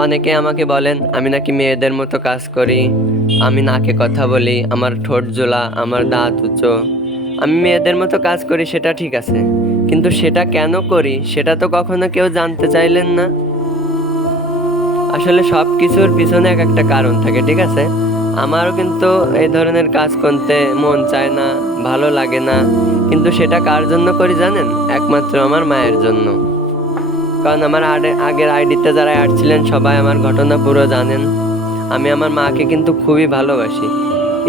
অনেকে আমাকে বলেন, আমি নাকি মেয়েদের মতো কাজ করি। আমি নাকে কথা বলি, আমার ঠোঁট জোলা, আমার দাঁত উঁচু। আমি মেয়েদের মতো কাজ করি, সেটা ঠিক আছে। কিন্তু সেটা কেন করি, সেটা তো কখনো কেউ জানতে চাইলেন না। আসলে সব কিছুর পিছনে এক একটা কারণ থাকে, ঠিক আছে? আমারও কিন্তু এই ধরনের কাজ করতে মন চায় না, ভালো লাগে না। কিন্তু সেটা কার জন্য করি জানেন? একমাত্র আমার মায়ের জন্য। কারণ আমার আগে আগের আইডিতে যারা অ্যাড ছিলেন সবাই আমার ঘটনা পুরো জানেন। আমি আমার মাকে কিন্তু খুবই ভালোবাসি।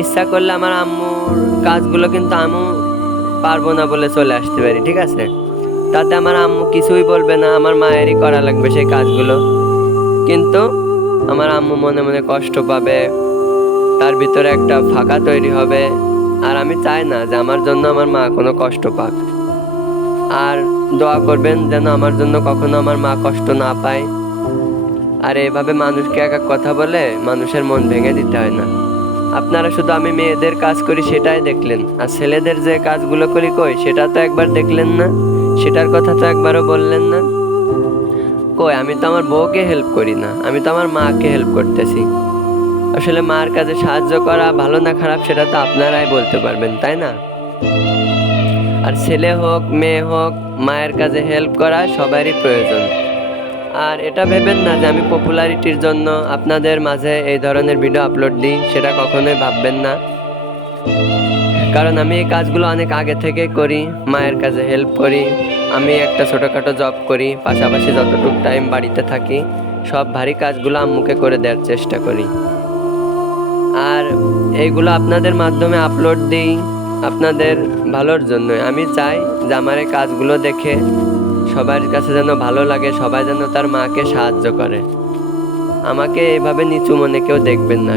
ইচ্ছা করলে আমার আম্মুর কাজগুলো কিন্তু আম্মু পারব না বলে চলে আসতে পারি, ঠিক আছে? তাতে আমার আম্মু কিছুই বলবে না, আমার মায়েরই করা লাগবে সেই কাজগুলো। কিন্তু আমার আম্মু মনে মনে কষ্ট পাবে, তার ভিতরে একটা ফাঁকা তৈরি হবে। আর আমি চাই না যে আমার জন্য আমার মা কোনো কষ্ট পাক। আর দোয়া করবেন যেন আমার জন্য কখনো আমার মা কষ্ট না পায়। আর এভাবে মানুষকে এক এক কথা বলে মানুষের মন ভেঙে দিতে হয় না। আপনারা শুধু আমি মেয়েদের কাজ করি সেটাই দেখলেন। আর ছেলেদের যে কাজগুলো করি কই, সেটা তো একবার দেখলেন না? সেটার কথা তো একবারও বললেন না? কই, আমি তো আমার বউকে হেল্প করি না, আমি তো আমার মাকে হেল্প করতেছি। আসলে মার কাজে সাহায্য করা ভালো না খারাপ, সেটা তো আপনারাই বলতে পারবেন, তাই না? আর ছেলে হোক, মেয়ে হোক, মায়ের কাজে হেল্প করা সবারই প্রয়োজন। আর এটা ভেবেন না যে আমি পপুলারিটির জন্য আপনাদের মাঝে এই ধরনের ভিডিও আপলোড দিই, সেটা কখনোই ভাববেন না। কারণ আমি এই কাজগুলো অনেক আগে থেকে করি, মায়ের কাজে হেল্প করি, আমি একটা ছোটোখাটো জব করি, পাশাপাশি যতটুকু টাইম বাড়িতে থাকি, সব ভারী কাজগুলো আম্মুকে করে দেওয়ার চেষ্টা করি। আর এইগুলো আপনাদের মাধ্যমে আপলোড দিই আপনাদের ভালোর জন্য আমি চাই যে আমার এই কাজগুলো দেখে সবার কাছে যেন ভালো লাগে, সবাই যেন তার মাকে সাহায্য করে। আমাকে এভাবে নিচু মনে কেউ দেখবেন না।